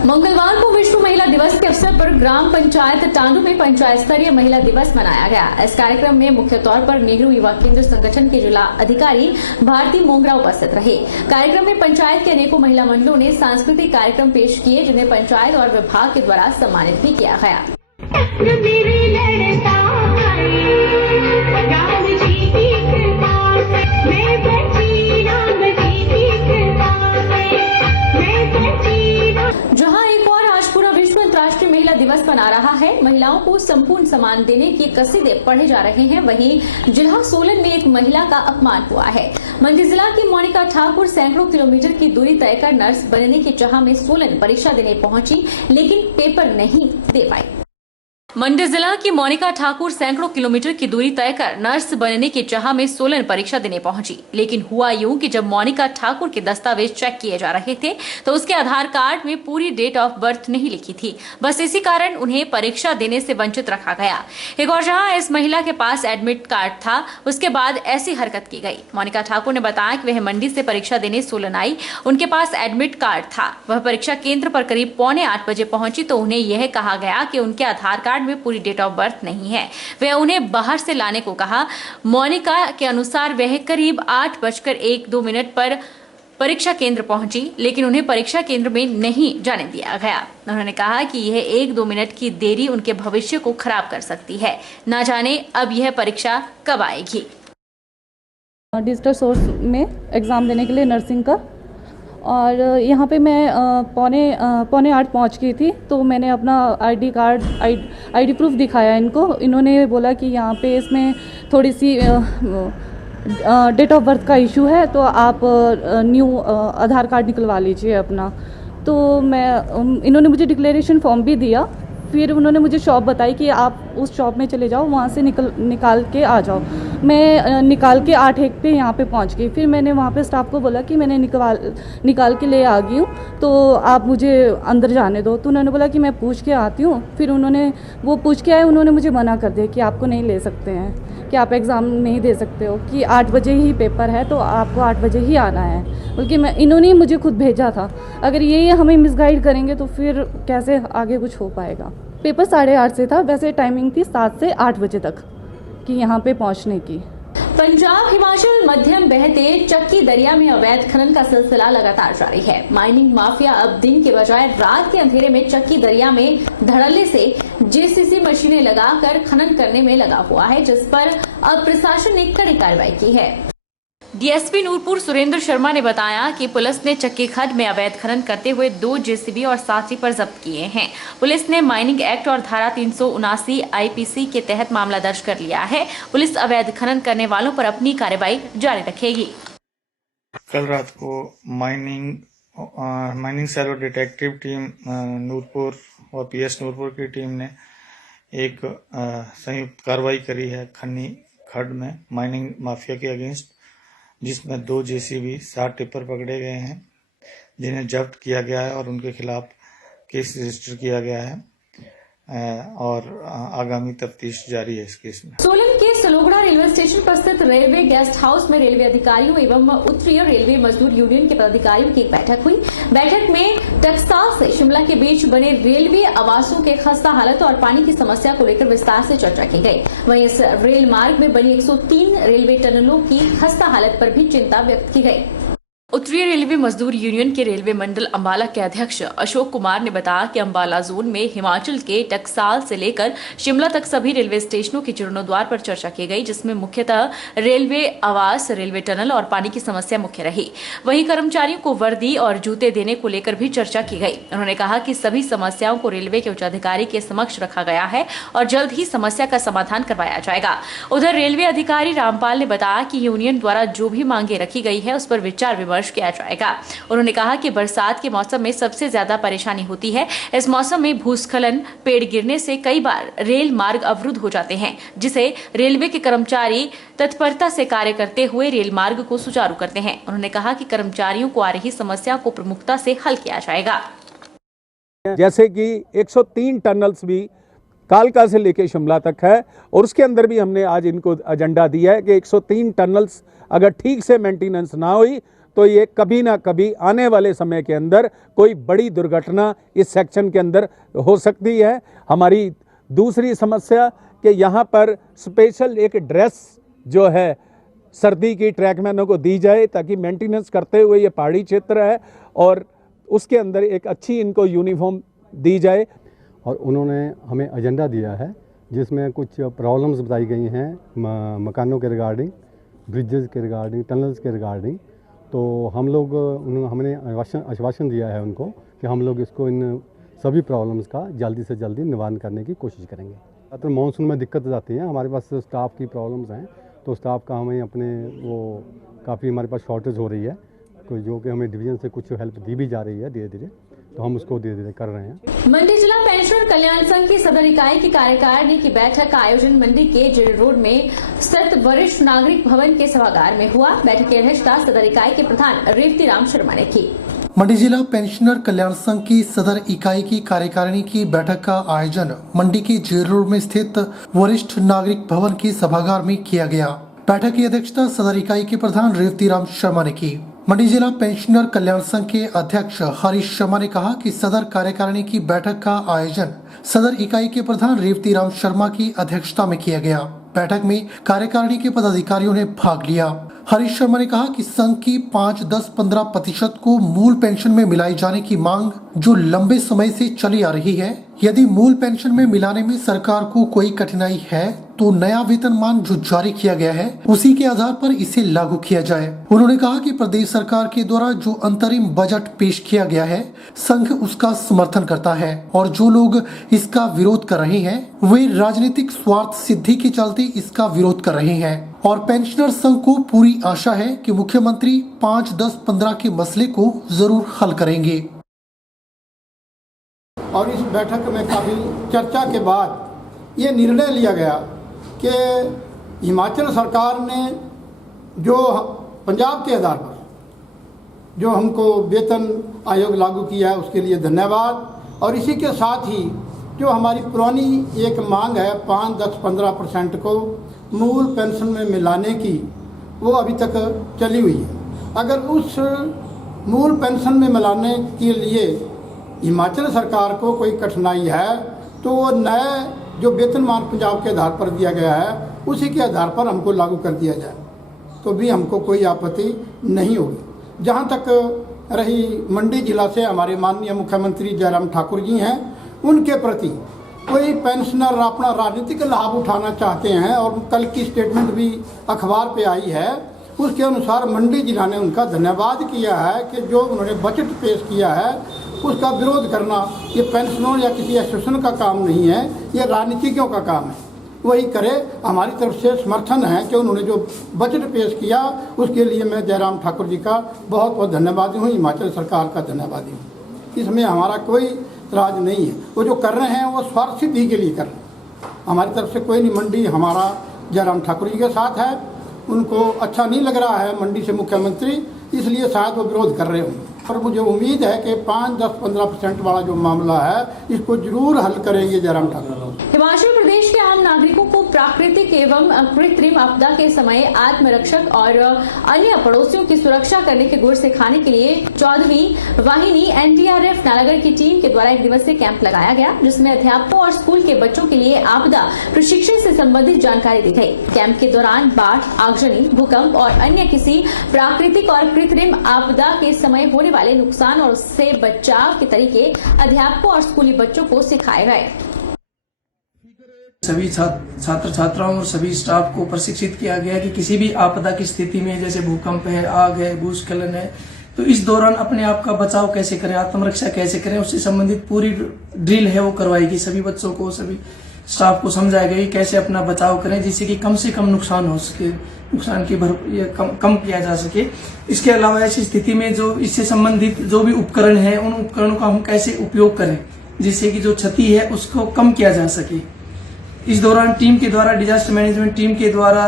मंगलवार को विश्व महिला दिवस के अवसर पर ग्राम पंचायत टांडू में पंचायत स्तरीय महिला दिवस मनाया गया। इस कार्यक्रम में मुख्य तौर पर नेहरू युवा केंद्र संगठन के जिला अधिकारी भारती मोंगरा उपस्थित रहे। कार्यक्रम में पंचायत के अनेकों महिला मंडलों ने सांस्कृतिक कार्यक्रम पेश किए, जिन्हें पंचायत और विभाग के द्वारा सम्मानित भी किया गया। जहां एक और आज पूरा विश्व अंतर्राष्ट्रीय महिला दिवस मना रहा है, महिलाओं को संपूर्ण सम्मान देने की कसीदे पढ़े जा रहे हैं, वहीं जिला सोलन में एक महिला का अपमान हुआ है। मंडी जिला की मोनिका ठाकुर सैकड़ों किलोमीटर की दूरी तय कर नर्स बनने की चाह में सोलन परीक्षा देने पहुंची, लेकिन पेपर नहीं दे पाई। मंडी जिला की मोनिका ठाकुर सैकड़ों किलोमीटर की दूरी तय कर नर्स बनने की चाह में सोलन परीक्षा देने पहुंची, लेकिन हुआ यूं कि जब मोनिका ठाकुर के दस्तावेज चेक किए जा रहे थे तो उसके आधार कार्ड में पूरी डेट ऑफ बर्थ नहीं लिखी थी। बस इसी कारण उन्हें परीक्षा देने से वंचित रखा गया। एक और जहां इस महिला के पास एडमिट कार्ड था, उसके बाद ऐसी हरकत की गई। मोनिका ठाकुर ने बताया कि वह मंडी से परीक्षा देने सोलन आई, उनके पास एडमिट कार्ड था। वह परीक्षा केंद्र पर करीब 7:45 बजे पहुंची तो उन्हें यह कहा गया कि उनके आधार कार्ड में पूरी डेट ऑफ बर्थ नहीं है। वह उन्हें बाहर से लाने को कहा। मोनिका के अनुसार वह करीब 8:01 पर परीक्षा केंद्र पहुंची, लेकिन उन्हें परीक्षा केंद्र में नहीं जाने दिया गया। उन्होंने कहा कि यह 1-2 मिनट की देरी उनके भविष्य को खराब कर सकती है। ना जाने अब यह परीक्षा कब आएगी। डिजिटल सोर्स में एग्ज़ाम देने के लिए नर्सिंग का, और यहाँ पे मैं पौने 8 पहुँच गई थी। तो मैंने अपना आईडी कार्ड आईडी प्रूफ दिखाया इनको। इन्होंने बोला कि यहाँ पे इसमें थोड़ी सी डेट ऑफ बर्थ का इशू है, तो आप न्यू आधार कार्ड निकलवा लीजिए अपना। तो इन्होंने मुझे डिक्लेरेशन फॉर्म भी दिया। फिर उन्होंने मुझे शॉप बताई कि आप उस शॉप में चले जाओ, वहाँ से निकाल के आ जाओ। मैं निकाल के 8:01 पे यहाँ पे पहुँच गई। फिर मैंने वहाँ पे स्टाफ को बोला कि मैंने निकाल के ले आ गई हूँ, तो आप मुझे अंदर जाने दो। तो उन्होंने बोला कि मैं पूछ के आती हूँ। फिर वो पूछ के आए, उन्होंने मुझे मना कर दिया कि आपको नहीं ले सकते हैं, कि आप एग्ज़ाम नहीं दे सकते हो, कि 8 बजे ही पेपर है तो आपको 8 बजे ही आना है। बल्कि इन्होंने ही मुझे खुद भेजा था। अगर ये हमें मिसगाइड करेंगे तो फिर कैसे आगे कुछ हो पाएगा। पेपर 8:30 से था, वैसे टाइमिंग थी 7 से 8 बजे तक कि यहाँ पे पहुँचने की। पंजाब हिमाचल मध्यम बहते चक्की दरिया में अवैध खनन का सिलसिला लगातार जारी है। माइनिंग माफिया अब दिन के बजाय रात के अंधेरे में चक्की दरिया में धड़ल्ले से जेसीबी मशीनें लगाकर खनन करने में लगा हुआ है, जिस पर अब प्रशासन ने कड़ी कार्रवाई की है। डीएसपी नूरपुर सुरेंद्र शर्मा ने बताया कि पुलिस ने चक्की खड्ड में अवैध खनन करते हुए 2 जेसीबी और साथी पर जब्त किए हैं। पुलिस ने माइनिंग एक्ट और धारा 379 आईपीसी के तहत मामला दर्ज कर लिया है। पुलिस अवैध खनन करने वालों पर अपनी कार्रवाई जारी रखेगी। कल रात को माइनिंग सेल और डिटेक्टिव टीम नूरपुर और पीएस नूरपुर की टीम ने एक संयुक्त कार्रवाई करी है खन्नी खड्ड में माइनिंग माफिया के अगेंस्ट, जिसमें 2 जेसीबी 60 टिप्पर पकड़े गए हैं, जिन्हें जब्त किया गया है और उनके खिलाफ केस रजिस्टर किया गया है और आगामी तफ्तीश जारी है इस केस में। सोलन के सलोगड़ा रेलवे स्टेशन पर स्थित रेलवे गेस्ट हाउस में रेलवे अधिकारियों एवं उत्तरीय रेलवे मजदूर यूनियन के पदाधिकारियों की एक बैठक हुई। बैठक में टकसाल से शिमला के बीच बने रेलवे आवासों के खस्ता हालत और पानी की समस्या को लेकर विस्तार से चर्चा की गई। वहीं इस रेल मार्ग में बनी 103 रेलवे टनलों की खस्ता हालत पर भी चिंता व्यक्त की गई। उत्तरीय रेलवे मजदूर यूनियन के रेलवे मंडल अंबाला के अध्यक्ष अशोक कुमार ने बताया कि अंबाला जोन में हिमाचल के टकसाल से लेकर शिमला तक सभी रेलवे स्टेशनों के जीर्णोद्वार पर चर्चा की गई, जिसमें मुख्यतः रेलवे आवास, रेलवे टनल और पानी की समस्या मुख्य रही। वहीं कर्मचारियों को वर्दी और जूते देने को लेकर भी चर्चा की गई। उन्होंने कहा कि सभी समस्याओं को रेलवे के उच्चाधिकारी के समक्ष रखा गया है और जल्द ही समस्या का समाधान करवाया जाएगा। उधर रेलवे अधिकारी रामपाल ने बताया कि यूनियन द्वारा जो भी मांगे रखी गई है उस पर विचार विमर्श किया जाएगा। उन्होंने कहा कि बरसात के मौसम में सबसे ज्यादा परेशानी होती है। इस मौसम में भूस्खलन, पेड़ गिरने से कई बार रेल मार्ग अवरुद्ध हो जाते हैं, जिसे रेलवे के कर्मचारी तत्परता से कार्य करते हुए रेल मार्ग को सुचारू करते हैं। उन्होंने कहा कि कर्मचारियों को आ रही समस्या को प्रमुखता से हल किया जाएगा। जैसे कि 103 टनल्स भी कालका से लेकर शिमला तक है, और उसके अंदर भी हमने आज इनको एजेंडा दिया है कि 103 टनल्स अगर ठीक से मेंटेनेंस ना हुई तो ये कभी ना कभी आने वाले समय के अंदर कोई बड़ी दुर्घटना इस सेक्शन के अंदर हो सकती है। हमारी दूसरी समस्या कि यहाँ पर स्पेशल एक ड्रेस जो है सर्दी की ट्रैकमैनों को दी जाए, ताकि मेंटेनेंस करते हुए ये पहाड़ी क्षेत्र है और उसके अंदर एक अच्छी इनको यूनिफॉर्म दी जाए। और उन्होंने हमें एजेंडा दिया है जिसमें कुछ प्रॉब्लम्स बताई गई हैं मकानों के रिगार्डिंग, ब्रिजेस के रिगार्डिंग, टनल्स के रिगार्डिंग। तो हम लोग हमने आश्वासन दिया है उनको कि हम लोग इसको इन सभी प्रॉब्लम्स का जल्दी से जल्दी निवारण करने की कोशिश करेंगे। तो मानसून में दिक्कत आती है, हमारे पास स्टाफ की प्रॉब्लम्स हैं, तो स्टाफ का हमें अपने वो काफ़ी हमारे पास शॉर्टेज हो रही है, जो कि हमें डिवीज़न से कुछ हेल्प दी भी जा रही है धीरे धीरे, तो हम उसको धीरे धीरे कर रहे हैं। मंडी जिला पेंशनर कल्याण संघ की सदर इकाई की कार्यकारिणी की बैठक का आयोजन मंडी के जेल रोड में स्थित वरिष्ठ नागरिक भवन के सभागार में हुआ। बैठक की अध्यक्षता सदर इकाई के प्रधान रेवती राम शर्मा ने की। मंडी जिला पेंशनर कल्याण संघ की सदर इकाई की कार्यकारिणी की बैठक का आयोजन मंडी के जेल रोड में स्थित वरिष्ठ नागरिक भवन के सभागार में किया गया। बैठक की अध्यक्षता सदर इकाई के प्रधान रेवती राम शर्मा ने की। मंडी जिला पेंशनर कल्याण संघ के अध्यक्ष हरीश शर्मा ने कहा कि सदर कार्यकारिणी की बैठक का आयोजन सदर इकाई के प्रधान रेवती राम शर्मा की अध्यक्षता में किया गया। बैठक में कार्यकारिणी के पदाधिकारियों ने भाग लिया। हरीश शर्मा ने कहा कि संघ की 5, 10, 15% को मूल पेंशन में मिलाई जाने की मांग जो लंबे समय से चली आ रही है, यदि मूल पेंशन में मिलाने में सरकार को कोई कठिनाई है तो नया वेतनमान जो जारी किया गया है उसी के आधार पर इसे लागू किया जाए। उन्होंने कहा कि प्रदेश सरकार के द्वारा जो अंतरिम बजट पेश किया गया है, संघ उसका समर्थन करता है और जो लोग इसका विरोध कर रहे हैं वे राजनीतिक स्वार्थ सिद्धि के चलते इसका विरोध कर रहे हैं। और पेंशनर संघ को पूरी आशा है कि मुख्यमंत्री 5, 10, 15 के मसले को जरूर हल करेंगे। और इस बैठक में काफ़ी चर्चा के बाद ये निर्णय लिया गया कि हिमाचल सरकार ने जो पंजाब के आधार पर जो हमको वेतन आयोग लागू किया है उसके लिए धन्यवाद। और इसी के साथ ही जो हमारी पुरानी एक मांग है 5, 10, 15% को मूल पेंशन में मिलाने की, वो अभी तक चली हुई है। अगर उस मूल पेंशन में मिलाने के लिए हिमाचल सरकार को कोई कठिनाई है तो वो नए जो वेतनमान पंजाब के आधार पर दिया गया है उसी के आधार पर हमको लागू कर दिया जाए तो भी हमको कोई आपत्ति नहीं होगी। जहाँ तक रही मंडी जिला से हमारे माननीय मुख्यमंत्री जयराम ठाकुर जी हैं, उनके प्रति कोई पेंशनर अपना राजनीतिक लाभ उठाना चाहते हैं और कल की स्टेटमेंट भी अखबार पे आई है, उसके अनुसार मंडी जिला ने उनका धन्यवाद किया है कि जो उन्होंने बजट पेश किया है उसका विरोध करना ये पेंशनरों या किसी एसोसिएशन का काम नहीं है, ये राजनीतिज्ञों का काम है। वही करे, हमारी तरफ से समर्थन है कि उन्होंने जो बजट पेश किया उसके लिए मैं जयराम ठाकुर जी का बहुत बहुत धन्यवादी हूँ, हिमाचल सरकार का धन्यवादी हूँ। इसमें हमारा कोई राज नहीं है। वो जो कर रहे हैं वो स्वार्थ सिद्धि के लिए कर रहे हैं, हमारी तरफ से कोई नहीं। मंडी हमारा जयराम ठाकुर जी के साथ है, उनको अच्छा नहीं लग रहा है मंडी से मुख्यमंत्री, इसलिए शायद वो विरोध कर रहे होंगे। और मुझे उम्मीद है कि 5, 10, 15% वाला जो मामला है इसको जरूर हल करेंगे जयराम ठाकुर। हिमाचल प्रदेश के आम नागरिकों को प्राकृतिक एवं कृत्रिम आपदा के समय आत्मरक्षक और अन्य पड़ोसियों की सुरक्षा करने के गुर सिखाने के लिए 14वीं वाहिनी NDRF नालागढ़ की टीम के द्वारा 1 दिवसीय कैंप लगाया गया, जिसमें अध्यापकों और स्कूल के बच्चों के लिए आपदा प्रशिक्षण से संबंधित जानकारी दी गई। कैंप के दौरान बाढ़, आगजनी, भूकंप और अन्य किसी प्राकृतिक और कृत्रिम आपदा के समय होने वाले नुकसान और उससे बचाव के तरीके अध्यापकों और स्कूली बच्चों को सिखाए गए। सभी छात्र छात्राओं और सभी स्टाफ को प्रशिक्षित किया गया कि किसी भी आपदा की स्थिति में, जैसे भूकंप है, आग है, भूस्खलन है, तो इस दौरान अपने आप का बचाव कैसे करें, आत्मरक्षा कैसे करें, उससे संबंधित पूरी ड्रिल है वो करवाएगी। सभी बच्चों को, सभी स्टाफ को समझाया गया कि कैसे अपना बचाव करें जिससे कि कम से कम नुकसान हो सके, नुकसान की कम किया जा सके। इसके अलावा ऐसी स्थिति में जो इससे संबंधित जो भी उपकरण है उन उपकरणों का हम कैसे उपयोग करें जिससे कि जो क्षति है उसको कम किया जा सके। इस दौरान टीम के द्वारा, डिजास्टर मैनेजमेंट टीम के द्वारा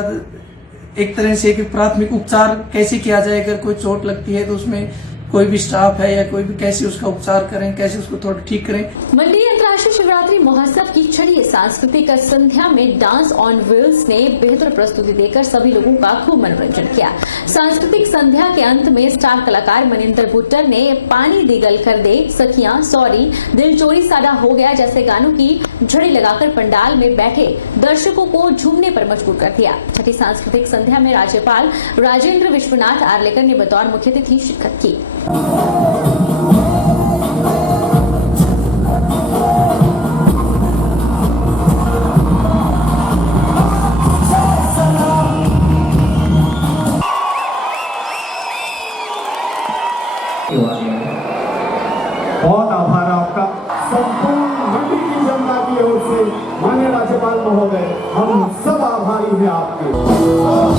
एक तरह से कि प्राथमिक उपचार कैसे किया जाए, अगर कोई चोट लगती है तो उसमें कोई भी स्टाफ है या कोई भी कैसे उसका उपचार करें, कैसे उसको थोड़ा ठीक करें। मंडी अंतर्राष्ट्रीय शिवरात्रि महोत्सव की छठी सांस्कृतिक संध्या में डांस ऑन व्हील्स ने बेहतर प्रस्तुति देकर सभी लोगों का खूब मनोरंजन किया। सांस्कृतिक संध्या के अंत में स्टार कलाकार मनिंदर भुट्टर ने पानी दिगल कर दे, सखियां, सॉरी, दिल चोरी साडा हो गया जैसे गानों की झड़ी लगाकर पंडाल में बैठे दर्शकों को झूमने पर मजबूर कर दिया। छठी सांस्कृतिक संध्या में राज्यपाल राजेंद्र विश्वनाथ आर्लेकर ने बतौर मुख्य अतिथि शिरकत की। बहुत आभार आपका संपूर्ण मंडी की जनता की ओर से। माननीय राज्यपाल महोदय, हम सब आभारी हैं आपके।